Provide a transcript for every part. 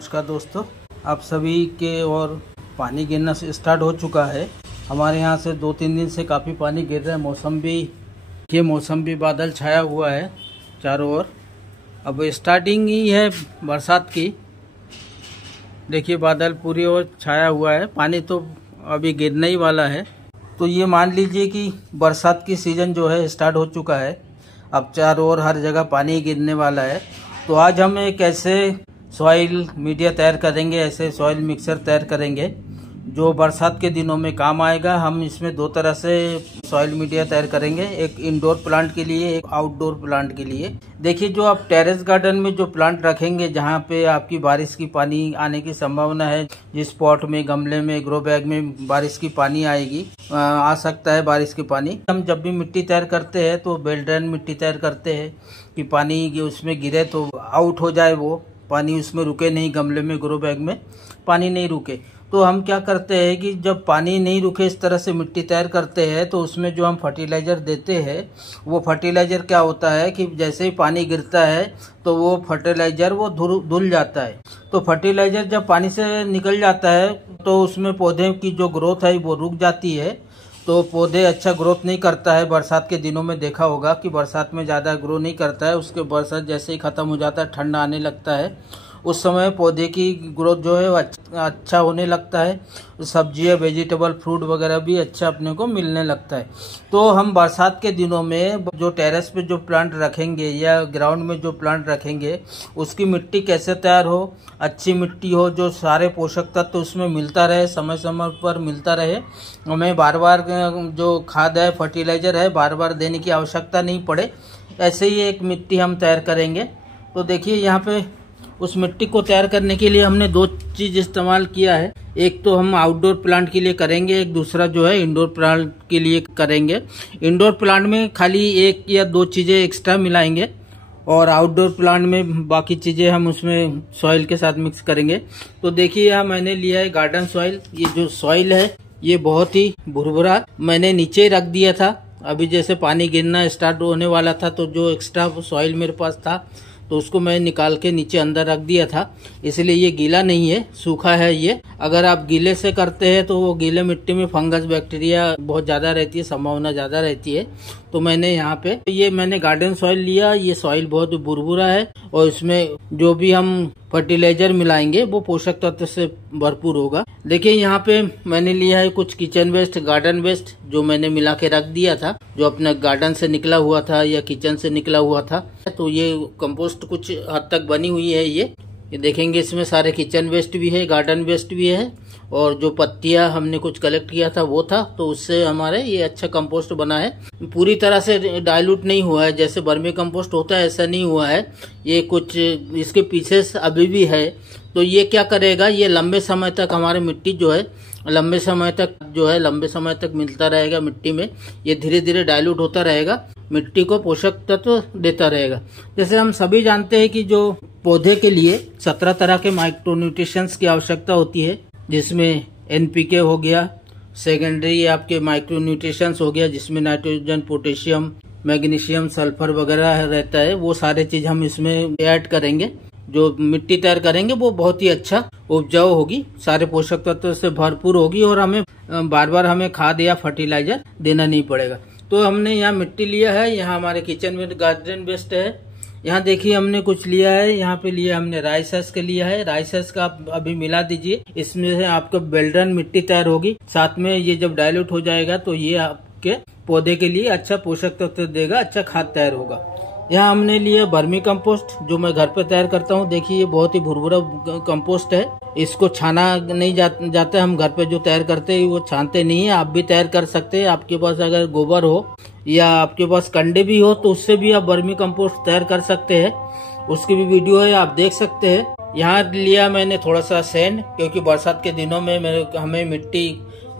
नमस्कार दोस्तों, आप सभी के और पानी गिरना से स्टार्ट हो चुका है। हमारे यहाँ से 2-3 दिन से काफ़ी पानी गिर रहा है। मौसम भी बादल छाया हुआ है चारों ओर। अब स्टार्टिंग ही है बरसात की। देखिए बादल पूरी ओर छाया हुआ है, पानी तो अभी गिरने ही वाला है। तो ये मान लीजिए कि बरसात की सीज़न जो है स्टार्ट हो चुका है। अब चारों ओर हर जगह पानी गिरने वाला है। तो आज हम एक ऐसे सॉइल मीडिया तैयार करेंगे, ऐसे सॉइल मिक्सर तैयार करेंगे जो बरसात के दिनों में काम आएगा। हम इसमें 2 तरह से सॉइल मीडिया तैयार करेंगे, एक इंडोर प्लांट के लिए, एक आउटडोर प्लांट के लिए। देखिए जो आप टेरेस गार्डन में जो प्लांट रखेंगे, जहाँ पे आपकी बारिश की पानी आने की संभावना है, जिस पॉट में, गमले में, ग्रो बैग में बारिश की पानी आएगी, आ सकता है बारिश की पानी। हम जब भी मिट्टी तैयार करते हैं तो बेल ड्रेन मिट्टी तैयार करते हैं कि पानी उसमें गिरे तो आउट हो जाए, वो पानी उसमें रुके नहीं, गमले में, ग्रो बैग में पानी नहीं रुके। तो हम क्या करते हैं कि जब पानी नहीं रुके इस तरह से मिट्टी तैयार करते हैं तो उसमें जो हम फर्टिलाइज़र देते हैं, वो फर्टिलाइज़र क्या होता है कि जैसे ही पानी गिरता है तो वो फर्टिलाइज़र वो धुल जाता है। तो फर्टिलाइज़र जब पानी से निकल जाता है तो उसमें पौधे की जो ग्रोथ है वो रुक जाती है। तो पौधे अच्छा ग्रोथ नहीं करता है। बरसात के दिनों में देखा होगा कि बरसात में ज़्यादा ग्रो नहीं करता है। उसके बरसात जैसे ही ख़त्म हो जाता है, ठंडा आने लगता है, उस समय पौधे की ग्रोथ जो है वो अच्छा होने लगता है। सब्जियां, वेजिटेबल, फ्रूट वगैरह भी अच्छा अपने को मिलने लगता है। तो हम बरसात के दिनों में जो टेरेस पे जो प्लांट रखेंगे या ग्राउंड में जो प्लांट रखेंगे, उसकी मिट्टी कैसे तैयार हो, अच्छी मिट्टी हो, जो सारे पोषक तत्व उसमें मिलता रहे, समय समय पर मिलता रहे। हमें बार बार जो खाद है, फर्टिलाइज़र है, बार बार देने की आवश्यकता नहीं पड़े। ऐसे ही एक मिट्टी हम तैयार करेंगे। तो देखिए यहाँ पे उस मिट्टी को तैयार करने के लिए हमने 2 चीज़ इस्तेमाल किया है। एक तो हम आउटडोर प्लांट के लिए करेंगे, एक दूसरा जो है इंडोर प्लांट के लिए करेंगे। इंडोर प्लांट में खाली 1 या 2 चीज़ें एक्स्ट्रा मिलाएंगे और आउटडोर प्लांट में बाकी चीज़ें हम उसमें सॉइल के साथ मिक्स करेंगे। तो देखिए यहाँ मैंने लिया है गार्डन सॉइल। ये जो सॉइल है ये बहुत ही भुरभुरा मैंने नीचे रख दिया था। अभी जैसे पानी गिरना स्टार्ट होने वाला था तो जो एक्स्ट्रा सॉइल मेरे पास था तो उसको मैं निकाल के नीचे अंदर रख दिया था। इसलिए ये गीला नहीं है, सूखा है ये। अगर आप गीले से करते हैं तो वो गीले मिट्टी में फंगस, बैक्टीरिया बहुत ज़्यादा रहती है, संभावना ज़्यादा रहती है। तो मैंने यहाँ पे ये मैंने गार्डन सॉइल लिया। ये सॉइल बहुत बुरबुरा है और इसमें जो भी हम फर्टिलाइजर मिलाएंगे वो पोषक तत्व से भरपूर होगा। देखिए यहाँ पे मैंने लिया है कुछ किचन वेस्ट, गार्डन वेस्ट, जो मैंने मिला के रख दिया था, जो अपने गार्डन से निकला हुआ था या किचन से निकला हुआ था। तो ये कंपोस्ट कुछ हद तक बनी हुई है। ये देखेंगे इसमें सारे किचन वेस्ट भी है, गार्डन वेस्ट भी है, और जो पत्तियां हमने कुछ कलेक्ट किया था वो था। तो उससे हमारे ये अच्छा कंपोस्ट बना है। पूरी तरह से डाइल्यूट नहीं हुआ है, जैसे वर्मी कंपोस्ट होता है ऐसा नहीं हुआ है। ये कुछ इसके पीछे अभी भी है। तो ये क्या करेगा, ये लंबे समय तक हमारी मिट्टी जो है लंबे समय तक मिलता रहेगा मिट्टी में। ये धीरे धीरे डाइल्यूट होता रहेगा, मिट्टी को पोषक तत्व देता रहेगा। जैसे हम सभी जानते हैं कि जो पौधे के लिए 17 तरह के माइक्रोन्यूट्रिशंस की आवश्यकता होती है, जिसमें NPK हो गया, सेकेंडरी आपके माइक्रोन्यूट्रिशंस हो गया, जिसमें नाइट्रोजन, पोटेशियम, मैग्नीशियम, सल्फर वगैरह रहता है। वो सारे चीज हम इसमें ऐड करेंगे। जो मिट्टी तैयार करेंगे वो बहुत ही अच्छा उपजाऊ होगी, सारे पोषक तत्व से भरपूर होगी और हमें बार बार हमें खाद या फर्टिलाइजर देना नहीं पड़ेगा। तो हमने यहाँ मिट्टी लिया है। यहाँ हमारे किचन में गार्डन वेस्ट है। यहाँ देखिए हमने कुछ लिया है। यहाँ पे लिया हमने राइस हस्क लिया है। राइस हस्क आप अभी मिला दीजिए, इसमें से आपका बेल्ड्रन मिट्टी तैयार होगी। साथ में ये जब डाइल्यूट हो जाएगा तो ये आपके पौधे के लिए अच्छा पोषक तत्व देगा, अच्छा खाद तैयार होगा। यहाँ हमने लिया वर्मी कंपोस्ट, जो मैं घर पे तैयार करता हूँ। देखिए ये बहुत ही भुरभुरा कंपोस्ट है। इसको छाना नहीं जाता। हम घर पे जो तैयार करते हैं वो छानते नहीं है। आप भी तैयार कर सकते हैं। आपके पास अगर गोबर हो या आपके पास कंडे भी हो तो उससे भी आप वर्मी कंपोस्ट तैयार कर सकते हैं। उसकी भी वीडियो है, आप देख सकते हैं। यहाँ लिया मैंने थोड़ा सा सैंड, क्योंकि बरसात के दिनों में हमें मिट्टी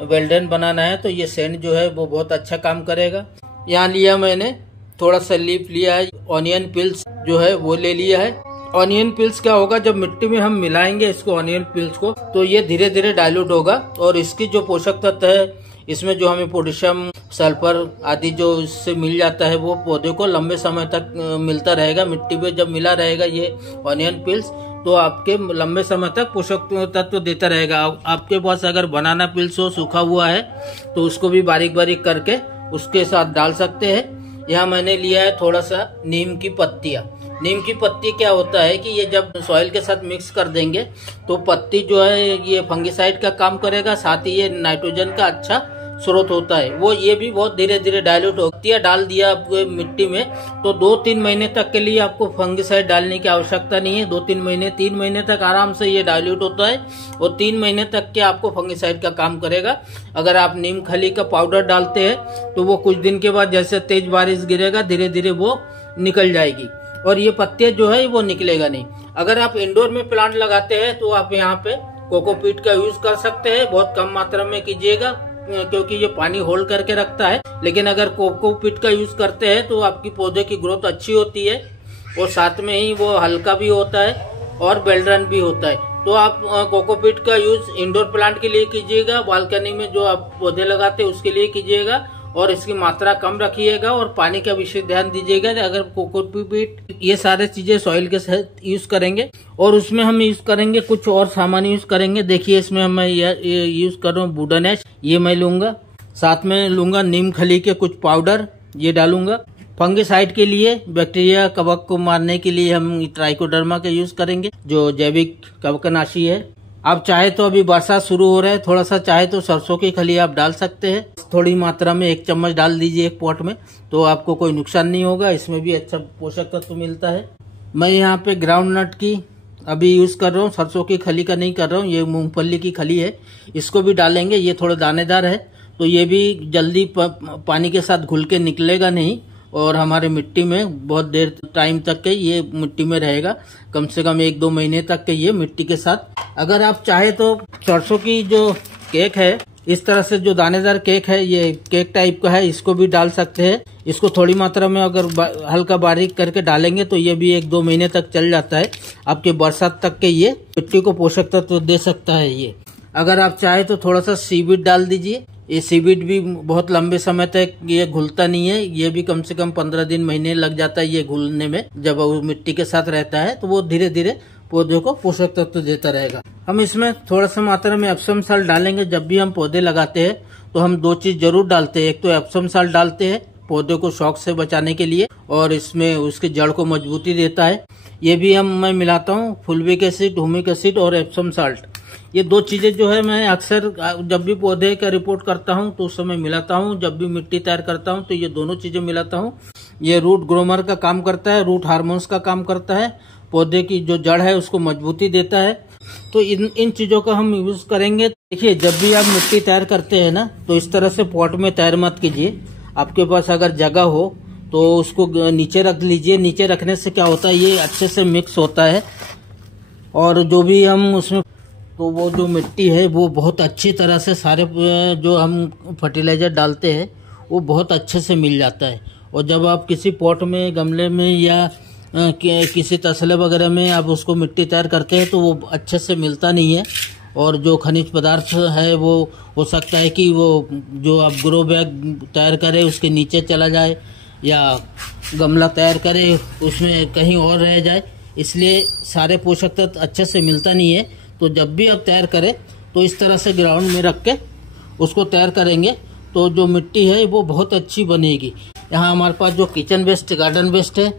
वेल्डन बनाना है, तो ये सैंड जो है वो बहुत अच्छा काम करेगा। यहाँ लिया मैंने थोड़ा सा लीफ लिया है, ऑनियन पिल्स जो है वो ले लिया है। ऑनियन पिल्स क्या होगा, जब मिट्टी में हम मिलाएंगे इसको, ऑनियन पिल्स को, तो ये धीरे धीरे डाइल्यूट होगा और इसकी जो पोषक तत्व है इसमें जो हमें पोटेशियम, सल्फर आदि जो इससे मिल जाता है वो पौधे को लंबे समय तक मिलता रहेगा। मिट्टी में जब मिला रहेगा ये ऑनियन पिल्स तो आपके लंबे समय तक पोषक तत्व देता रहेगा। आपके पास अगर बनाना पिल्स हो सूखा हुआ है तो उसको भी बारीक बारीक करके उसके साथ डाल सकते हैं। यहाँ मैंने लिया है थोड़ा सा नीम की पत्तियां। नीम की पत्ती क्या होता है कि ये जब सॉइल के साथ मिक्स कर देंगे तो पत्ती जो है ये फंगिसाइड का काम करेगा, साथ ही ये नाइट्रोजन का अच्छा स्रोत होता है। वो ये भी बहुत धीरे धीरे डाइल्यूट होती है। डाल दिया आपको मिट्टी में तो 2-3 महीने तक के लिए आपको फंगिसाइड डालने की आवश्यकता नहीं है। 2-3 महीने 3 महीने तक आराम से ये डाइल्यूट होता है और 3 महीने तक के आपको फंगिसाइड का काम करेगा। अगर आप नीम खली का पाउडर डालते हैं तो वो कुछ दिन के बाद जैसे तेज बारिश गिरेगा धीरे धीरे वो निकल जाएगी और ये पत्ते जो है वो निकलेगा नहीं। अगर आप इंडोर में प्लांट लगाते हैं तो आप यहाँ पे कोकोपीट का यूज कर सकते हैं। बहुत कम मात्रा में कीजिएगा क्योंकि ये पानी होल्ड करके रखता है। लेकिन अगर कोकोपीट का यूज करते हैं तो आपकी पौधे की ग्रोथ अच्छी होती है और साथ में ही वो हल्का भी होता है और बेलरन भी होता है। तो आप कोकोपीट का यूज इंडोर प्लांट के लिए कीजिएगा, बालकनी में जो आप पौधे लगाते हैं उसके लिए कीजिएगा और इसकी मात्रा कम रखिएगा और पानी का विशेष ध्यान दीजिएगा। अगर कोकोपीट ये सारे चीजें सॉइल के साथ यूज करेंगे और उसमें हम यूज करेंगे कुछ और सामान यूज करेंगे। देखिए इसमें मैं यूज कर रहा हूँ वुडन एश, ये मैं लूंगा। साथ में लूंगा नीम खली के कुछ पाउडर, ये डालूंगा। फंगिसाइड के लिए बैक्टीरिया कवक को मारने के लिए हम ट्राइकोडर्मा का यूज करेंगे जो जैविक कवकनाशी है। आप चाहे तो अभी बरसात शुरू हो रहा है, थोड़ा सा चाहे तो सरसों की खली आप डाल सकते हैं। थोड़ी मात्रा में 1 चम्मच डाल दीजिए एक पॉट में तो आपको कोई नुकसान नहीं होगा। इसमें भी अच्छा पोषक तत्व मिलता है। मैं यहाँ पे ग्राउंड नट की अभी यूज कर रहा हूँ, सरसों की खली का नहीं कर रहा हूँ। ये मूंगफली की खली है, इसको भी डालेंगे। ये थोड़ा दानेदार है तो ये भी जल्दी पानी के साथ घुल के निकलेगा नहीं और हमारे मिट्टी में बहुत देर टाइम तक के ये मिट्टी में रहेगा, कम से कम 1-2 महीने तक के ये मिट्टी के साथ। अगर आप चाहे तो सरसों की जो केक है, इस तरह से जो दानेदार केक है, ये केक टाइप का है, इसको भी डाल सकते हैं। इसको थोड़ी मात्रा में अगर हल्का बारीक करके डालेंगे तो ये भी 1-2 महीने तक चल जाता है। आपके बरसात तक के ये मिट्टी को पोषक तत्व दे सकता है। ये अगर आप चाहे तो थोड़ा सा सीवीड डाल दीजिए। ये सीवीड भी बहुत लंबे समय तक ये घुलता नहीं है, ये भी कम से कम 15 दिन महीने लग जाता है ये घुलने में। जब वो मिट्टी के साथ रहता है तो वो धीरे धीरे पौधे को पोषक तत्व देता रहेगा। हम इसमें थोड़ा सा मात्रा में एप्सम साल्ट डालेंगे। जब भी हम पौधे लगाते हैं तो हम 2 चीज जरूर डालते हैं। एक तो एप्सम साल्ट डालते हैं पौधे को शॉक से बचाने के लिए और इसमें उसकी जड़ को मजबूती देता है। ये भी मैं मिलाता हूँ फुलविक एसिड, ह्यूमिक एसिड और एप्सम साल्ट। ये 2 चीजें जो है मैं अक्सर जब भी पौधे का रिपोर्ट करता हूँ तो उस समय मिलाता हूँ। जब भी मिट्टी तैयार करता हूँ तो ये दोनों चीजें मिलाता हूँ। ये रूट ग्रोमर का काम करता है, रूट हार्मोन्स का काम करता है, पौधे की जो जड़ है उसको मजबूती देता है। तो इन चीजों का हम यूज करेंगे। देखिए जब भी आप मिट्टी तैयार करते हैं ना तो इस तरह से पॉट में तैयार मत कीजिए। आपके पास अगर जगह हो तो उसको नीचे रख लीजिए। नीचे रखने से क्या होता है ये अच्छे से मिक्स होता है और जो भी हम उसमें तो वो जो मिट्टी है वो बहुत अच्छी तरह से सारे जो हम फर्टिलाइजर डालते हैं वो बहुत अच्छे से मिल जाता है। और जब आप किसी पॉट में, गमले में या किसी तसले वगैरह में आप उसको मिट्टी तैयार करते हैं तो वो अच्छे से मिलता नहीं है और जो खनिज पदार्थ है वो हो सकता है कि वो जो आप ग्रो बैग तैयार करें उसके नीचे चला जाए या गमला तैयार करें उसमें कहीं और रह जाए, इसलिए सारे पोषक तत्व अच्छे से मिलता नहीं है। तो जब भी आप तैयार करें तो इस तरह से ग्राउंड में रख के उसको तैयार करेंगे तो जो मिट्टी है वो बहुत अच्छी बनेगी। यहाँ हमारे पास जो किचन वेस्ट, गार्डन वेस्ट है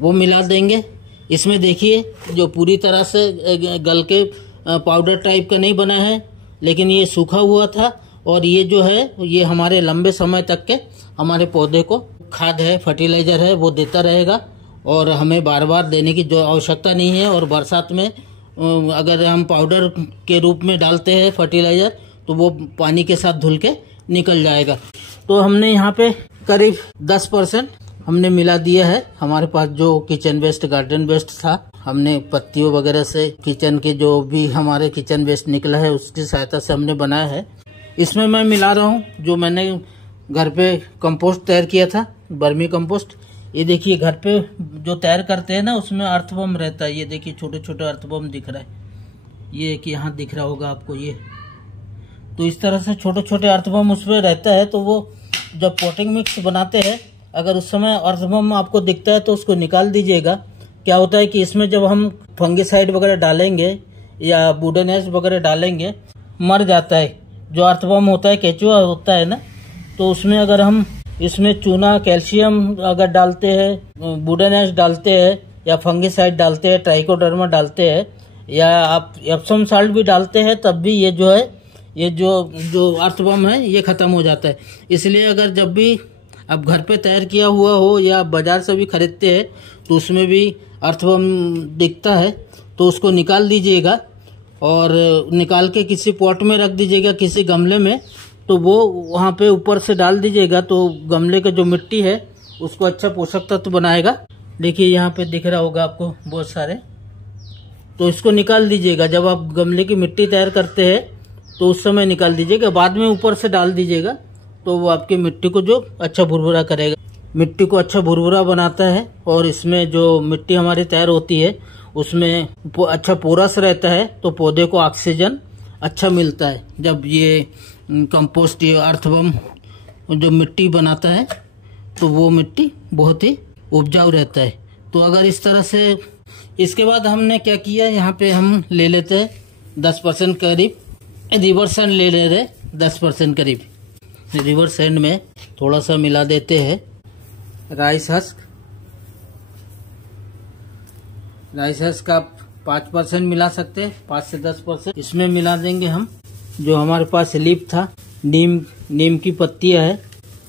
वो मिला देंगे। इसमें देखिए जो पूरी तरह से गल के पाउडर टाइप का नहीं बना है लेकिन ये सूखा हुआ था और ये जो है ये हमारे लंबे समय तक के हमारे पौधे को खाद है, फर्टिलाइजर है वो देता रहेगा और हमें बार बार देने की जो आवश्यकता नहीं है। और बरसात में अगर हम पाउडर के रूप में डालते हैं फर्टिलाइजर तो वो पानी के साथ धुल के निकल जाएगा। तो हमने यहाँ पे करीब 10% हमने मिला दिया है। हमारे पास जो किचन वेस्ट, गार्डन वेस्ट था हमने पत्तियों वगैरह से किचन के जो भी हमारे किचन वेस्ट निकला है उसकी सहायता से हमने बनाया है। इसमें मैं मिला रहा हूँ जो मैंने घर पे कंपोस्ट तैयार किया था, बर्मी कंपोस्ट। ये देखिए घर पे जो तैयार करते हैं ना उसमें अर्थवम रहता है। ये देखिए छोटे छोटे अर्थवम दिख रहा है, ये कि यहाँ दिख रहा होगा आपको ये। तो इस तरह से छोटे छोटे अर्थबम उसमें रहता है। तो वो जब पॉटिंग मिक्स बनाते हैं, अगर उस समय अर्थबम आपको दिखता है तो उसको निकाल दीजिएगा। क्या होता है कि इसमें जब हम फंगिसाइड वगैरह डालेंगे या वुडन एश वगैरह डालेंगे, मर जाता है। जो अर्थबम होता है, केचुआ होता है ना, तो उसमें अगर हम इसमें चूना, कैल्शियम अगर डालते हैं, वुडन एश डालते हैं या फंगिसाइड डालते हैं, ट्राइकोडर्मा डालते हैं या आप एप्सम साल्ट भी डालते हैं, तब भी ये जो है, ये जो अर्थबम है ये खत्म हो जाता है। इसलिए अगर जब भी आप घर पे तैयार किया हुआ हो या बाजार से भी खरीदते हैं तो उसमें भी अर्थबम दिखता है तो उसको निकाल दीजिएगा और निकाल के किसी पॉट में रख दीजिएगा, किसी गमले में। तो वो वहाँ पे ऊपर से डाल दीजिएगा तो गमले का जो मिट्टी है उसको अच्छा पोषक तत्व बनाएगा। देखिए यहाँ पे दिख रहा होगा आपको बहुत सारे। तो इसको निकाल दीजिएगा जब आप गमले की मिट्टी तैयार करते हैं तो उस समय निकाल दीजिएगा, बाद में ऊपर से डाल दीजिएगा तो वो आपकी मिट्टी को जो अच्छा भुरभुरा करेगा, मिट्टी को अच्छा भुरभुरा बनाता है। और इसमें जो मिट्टी हमारी तैयार होती है उसमें अच्छा पोरस रहता है तो पौधे को ऑक्सीजन अच्छा मिलता है। जब ये कंपोस्ट, ये अर्थबम जो मिट्टी बनाता है तो वो मिट्टी बहुत ही उपजाऊ रहता है। तो अगर इस तरह से, इसके बाद हमने क्या किया, यहाँ पे हम ले लेते हैं 10% करीब रिवर्स एंड ले ले रहे 10% करीब। रिवर्स एंड में थोड़ा सा मिला देते हैं राइस हस्क। राइस हस्क आप 5% मिला सकते हैं, 5 से 10%। इसमें मिला देंगे हम जो हमारे पास लीफ था, नीम की पत्तियां है,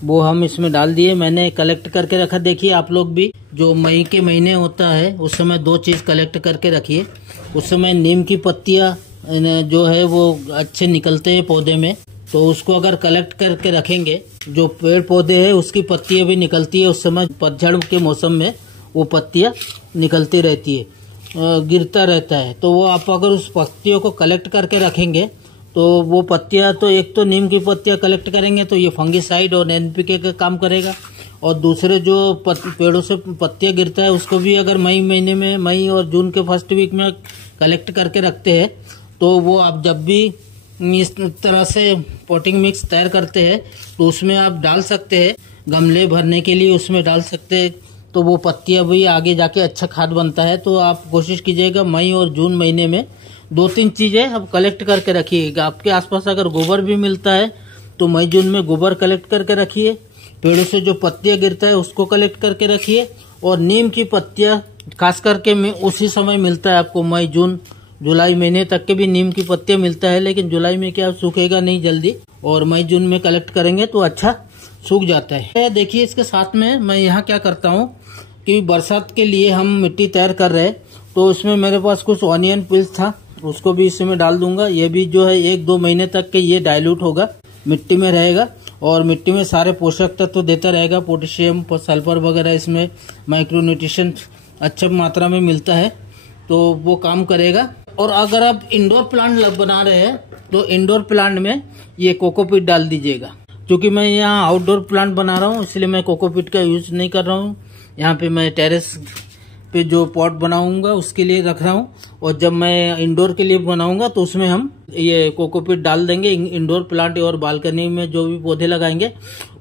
वो हम इसमें डाल दिए। मैंने कलेक्ट करके रखा। देखिए आप लोग भी, जो मई के महीने होता है उस समय 2 चीज कलेक्ट करके रखिए। उस समय नीम की पत्तियां जो है वो अच्छे निकलते हैं पौधे में, तो उसको अगर कलेक्ट करके रखेंगे, जो पेड़ पौधे है उसकी पत्तियां भी निकलती है उस समय, पतझड़ के मौसम में वो पत्तियां निकलती रहती है, गिरता रहता है। तो वो आप अगर उस पत्तियों को कलेक्ट करके रखेंगे तो वो पत्तियां, तो एक तो नीम की पत्तियां कलेक्ट करेंगे तो ये फंगिसाइड और एनपीके का काम करेगा, और दूसरे जो पेड़ों से पत्तियां गिरता है उसको भी अगर मई महीने में, मई और जून के फर्स्ट वीक में कलेक्ट करके रखते हैं तो वो आप जब भी इस तरह से पॉटिंग मिक्स तैयार करते हैं तो उसमें आप डाल सकते हैं, गमले भरने के लिए उसमें डाल सकते हैं। तो वो पत्तियां भी आगे जाके अच्छा खाद बनता है। तो आप कोशिश कीजिएगा मई और जून महीने में 2-3 चीजें आप कलेक्ट करके रखिएगा। आपके आसपास अगर गोबर भी मिलता है तो मई जून में गोबर कलेक्ट करके रखिए, पेड़ों से जो पत्तियां गिरता है उसको कलेक्ट करके रखिए, और नीम की पत्तियां खास करके उसी समय मिलता है आपको, मई जून जुलाई महीने तक के भी नीम की पत्तियां मिलता है, लेकिन जुलाई में क्या सूखेगा नहीं जल्दी, और मई जून में कलेक्ट करेंगे तो अच्छा सूख जाता है। देखिए इसके साथ में मैं यहाँ क्या करता हूँ कि बरसात के लिए हम मिट्टी तैयार कर रहे हैं तो इसमें मेरे पास कुछ ऑनियन पिल्स था, उसको भी इसमें डाल दूंगा। ये भी जो है 1-2 महीने तक के ये डाइल्यूट होगा, मिट्टी में रहेगा और मिट्टी में सारे पोषक तत्व देता रहेगा। पोटेशियम, सल्फर वगैरह इसमें माइक्रोन्यूट्रिशन अच्छा मात्रा में मिलता है तो वो काम करेगा। और अगर आप इंडोर प्लांट बना रहे हैं तो इंडोर प्लांट में ये कोकोपीट डाल दीजिएगा। क्योंकि मैं यहाँ आउटडोर प्लांट बना रहा हूँ इसलिए मैं कोकोपीट का यूज नहीं कर रहा हूँ। यहाँ पे मैं टेरेस पे जो पॉट बनाऊंगा उसके लिए रख रहा हूँ, और जब मैं इंडोर के लिए बनाऊंगा तो उसमें हम ये कोकोपीट डाल देंगे। इंडोर प्लांट और बालकनी में जो भी पौधे लगाएंगे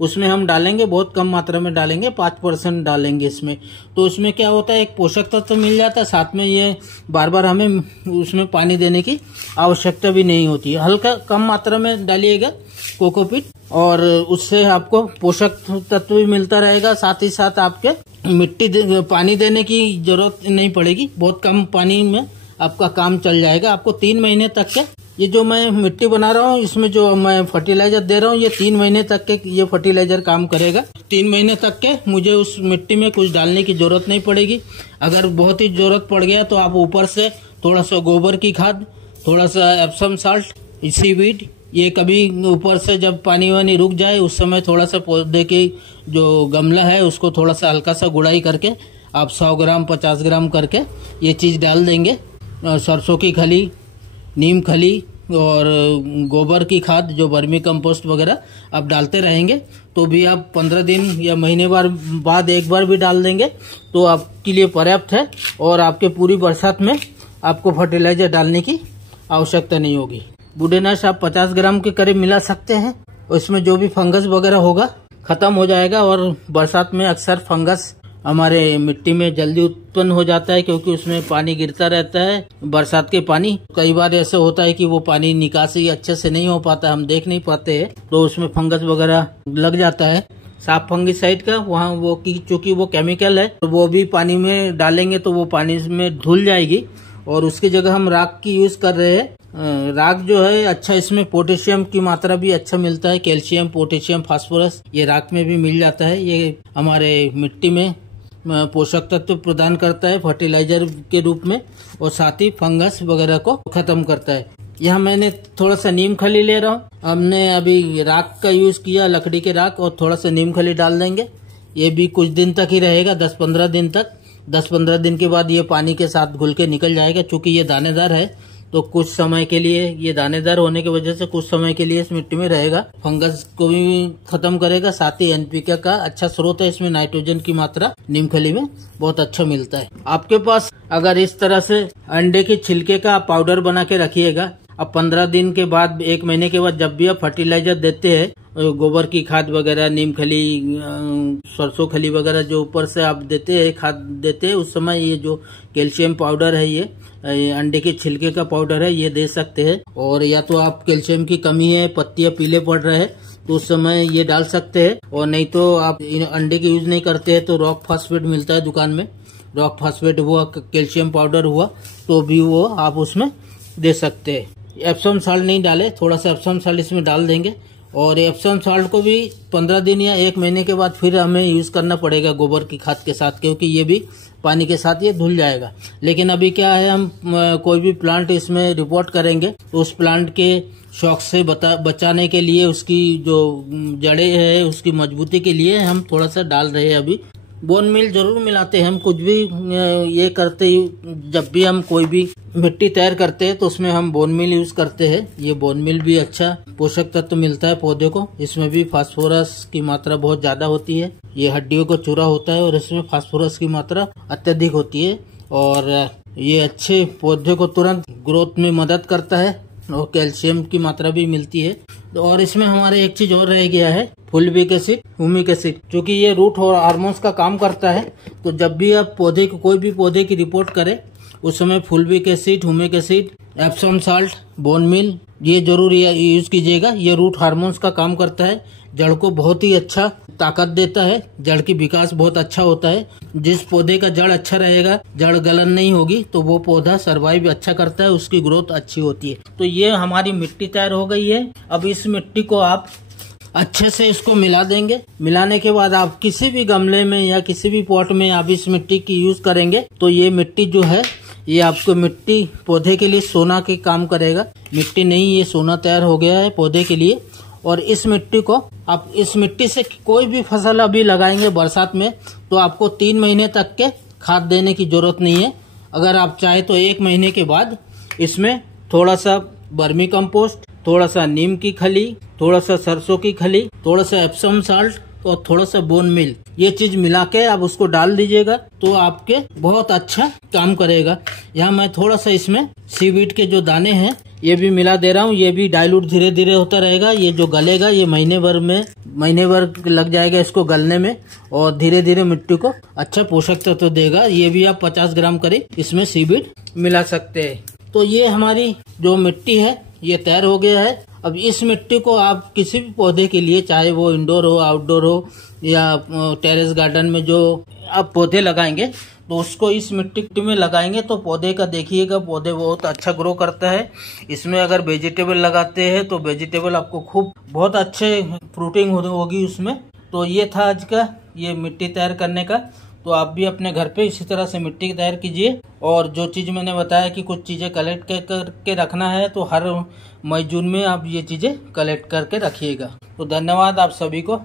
उसमें हम डालेंगे, बहुत कम मात्रा में डालेंगे, 5% डालेंगे इसमें। तो उसमें क्या होता है, एक पोषक तत्व मिल जाता है, साथ में ये बार बार हमें उसमें पानी देने की आवश्यकता भी नहीं होती है। हल्का कम मात्रा में डालिएगा कोकोपीट, और उससे आपको पोषक तत्व भी मिलता रहेगा, साथ ही साथ आपके मिट्टी पानी देने की जरूरत नहीं पड़ेगी, बहुत कम पानी में आपका काम चल जाएगा। आपको 3 महीने तक के, ये जो मैं मिट्टी बना रहा हूँ इसमें जो मैं फर्टिलाइजर दे रहा हूँ ये 3 महीने तक के ये फर्टिलाइजर काम करेगा। 3 महीने तक के मुझे उस मिट्टी में कुछ डालने की जरूरत नहीं पड़ेगी। अगर बहुत ही जरूरत पड़ गया तो आप ऊपर से थोड़ा सा गोबर की खाद, थोड़ा सा एप्सम साल्ट, सीवीड, ये कभी ऊपर से जब पानी वानी रुक जाए उस समय थोड़ा सा पौधे की जो गमला है उसको थोड़ा सा हल्का सा गुड़ाई करके आप 100 ग्राम 50 ग्राम करके ये चीज डाल देंगे। सरसों की खली, नीम खली और गोबर की खाद जो वर्मी कंपोस्ट वगैरह आप डालते रहेंगे तो भी आप 15 दिन या महीने बाद एक बार भी डाल देंगे तो आपके लिए पर्याप्त है, और आपके पूरी बरसात में आपको फर्टिलाइजर डालने की आवश्यकता नहीं होगी। बुडेनाश आप 50 ग्राम के करीब मिला सकते हैं। उसमें जो भी फंगस वगैरह होगा खत्म हो जाएगा। और बरसात में अक्सर फंगस हमारे मिट्टी में जल्दी उत्पन्न हो जाता है, क्योंकि उसमें पानी गिरता रहता है। बरसात के पानी कई बार ऐसे होता है कि वो पानी निकासी अच्छे से नहीं हो पाता, हम देख नहीं पाते हैं, तो उसमें फंगस वगैरह लग जाता है। साफ फंगिसाइड का वहाँ वो की चूंकि वो केमिकल है, तो वो भी पानी में डालेंगे तो वो पानी में धुल जाएगी। और उसकी जगह हम राख की यूज कर रहे हैं। राख जो है अच्छा, इसमें पोटेशियम की मात्रा भी अच्छा मिलता है। कैल्शियम, पोटेशियम, फास्फोरस ये राख में भी मिल जाता है। ये हमारे मिट्टी में पोषक तत्व प्रदान करता है फर्टिलाइजर के रूप में, और साथ ही फंगस वगैरह को खत्म करता है। यहाँ मैंने थोड़ा सा नीम खली ले रहा हूँ। हमने अभी राख का यूज किया, लकड़ी के राख, और थोड़ा सा नीम खली डाल देंगे। ये भी कुछ दिन तक ही रहेगा, 10-15 दिन तक। 10-15 दिन के बाद ये पानी के साथ घुल के निकल जाएगा। चूंकि ये दानेदार है तो कुछ समय के लिए, ये दानेदार होने की वजह से कुछ समय के लिए इस मिट्टी में रहेगा। फंगस को भी खत्म करेगा, साथ ही एनपीके का अच्छा स्रोत है। इसमें नाइट्रोजन की मात्रा नीमखली में बहुत अच्छा मिलता है। आपके पास अगर इस तरह से अंडे के छिलके का पाउडर बना के रखिएगा। अब 15 दिन के बाद, 1 महीने के बाद जब भी आप फर्टिलाइजर देते हैं, गोबर की खाद वगैरह, नीम खली, सरसों खली वगैरह जो ऊपर से आप देते हैं, खाद देते हैं, उस समय ये जो कैल्शियम पाउडर है, ये अंडे के छिलके का पाउडर है, ये दे सकते हैं। और या तो आप कैल्शियम की कमी है, पत्तियां पीले पड़ रहे हैं, तो उस समय ये डाल सकते हैं। और नहीं तो आप अंडे के यूज नहीं करते हैं तो रॉक फास्फेट मिलता है दुकान में, रॉक फास्फेट हुआ, कैल्शियम पाउडर हुआ, तो भी वो आप उसमें दे सकते हैं। एप्सम साल्ट नहीं डाले, थोड़ा सा एप्सम साल्ट इसमें डाल देंगे। और एप्सम साल्ट को भी 15 दिन या 1 महीने के बाद फिर हमें यूज करना पड़ेगा गोबर की खाद के साथ, क्योंकि ये भी पानी के साथ ये धुल जाएगा। लेकिन अभी क्या है, हम कोई भी प्लांट इसमें रिपोर्ट करेंगे तो उस प्लांट के शौक से बचाने के लिए, उसकी जो जड़ें है उसकी मजबूती के लिए हम थोड़ा सा डाल रहे हैं। अभी बोन मिल जरूर मिलाते हैं हम, कुछ भी ये करते ही, जब भी हम कोई भी मिट्टी तैयार करते हैं तो उसमें हम बोन मिल यूज करते हैं। ये बोन मिल भी अच्छा पोषक तत्व मिलता है पौधे को। इसमें भी फास्फोरस की मात्रा बहुत ज्यादा होती है। ये हड्डियों को चूरा होता है और इसमें फास्फोरस की मात्रा अत्यधिक होती है। और ये अच्छे पौधे को तुरंत ग्रोथ में मदद करता है, और कैल्शियम की मात्रा भी मिलती है। और इसमें हमारे एक चीज और रह गया है, फुलविक एसिड, ह्यूमिक एसिड, क्योंकि ये रूट और हार्मोन्स का काम करता है। तो जब भी आप पौधे को, कोई भी पौधे की रिपोर्ट करें, उस समय फुलविक acid, humic acid, Epsom salt, bone meal ये जरूर यूज कीजिएगा। ये रूट हार्मोन्स का काम करता है, जड़ को बहुत ही अच्छा ताकत देता है, जड़ की विकास बहुत अच्छा होता है। जिस पौधे का जड़ अच्छा रहेगा, जड़ गलन नहीं होगी, तो वो पौधा सर्वाइव अच्छा करता है, उसकी ग्रोथ अच्छी होती है। तो ये हमारी मिट्टी तैयार हो गई है। अब इस मिट्टी को आप अच्छे से इसको मिला देंगे। मिलाने के बाद आप किसी भी गमले में या किसी भी पॉट में आप इस मिट्टी की यूज करेंगे तो ये मिट्टी जो है, ये आपको मिट्टी पौधे के लिए सोना के काम करेगा। मिट्टी नहीं, ये सोना तैयार हो गया है पौधे के लिए। और इस मिट्टी को आप, इस मिट्टी से कोई भी फसल अभी लगाएंगे बरसात में, तो आपको 3 महीने तक के खाद देने की जरूरत नहीं है। अगर आप चाहे तो 1 महीने के बाद इसमें थोड़ा सा वर्मी कंपोस्ट, थोड़ा सा नीम की खली, थोड़ा सा सरसों की खली, थोड़ा सा एप्सम साल्ट और थोड़ा सा बोन मिल, ये चीज मिला के आप उसको डाल दीजिएगा तो आपके बहुत अच्छा काम करेगा। यहाँ मैं थोड़ा सा इसमें सीवीड के जो दाने हैं ये भी मिला दे रहा हूँ। ये भी डाइल्यूट धीरे धीरे होता रहेगा। ये जो गलेगा, ये महीने भर लग जाएगा इसको गलने में, और धीरे धीरे मिट्टी को अच्छा पोषक तत्व देगा। ये भी आप 50 ग्राम करीब इसमें सीवीड मिला सकते हैं। तो ये हमारी जो मिट्टी है ये तैयार हो गया है। अब इस मिट्टी को आप किसी भी पौधे के लिए, चाहे वो इंडोर हो, आउटडोर हो, या टेरेस गार्डन में जो आप पौधे लगाएंगे, तो उसको इस मिट्टी में लगाएंगे तो पौधे का देखिएगा, पौधे बहुत अच्छा ग्रो करता है। इसमें अगर वेजिटेबल लगाते हैं तो वेजिटेबल आपको खूब बहुत अच्छे फ्रूटिंग होगी उसमें। तो ये था आज का ये मिट्टी तैयार करने का। तो आप भी अपने घर पे इसी तरह से मिट्टी तैयार कीजिए। और जो चीज़ मैंने बताया कि कुछ चीज़ें कलेक्ट करके रखना है, तो हर मई जून में आप ये चीज़ें कलेक्ट करके रखिएगा। तो धन्यवाद आप सभी को।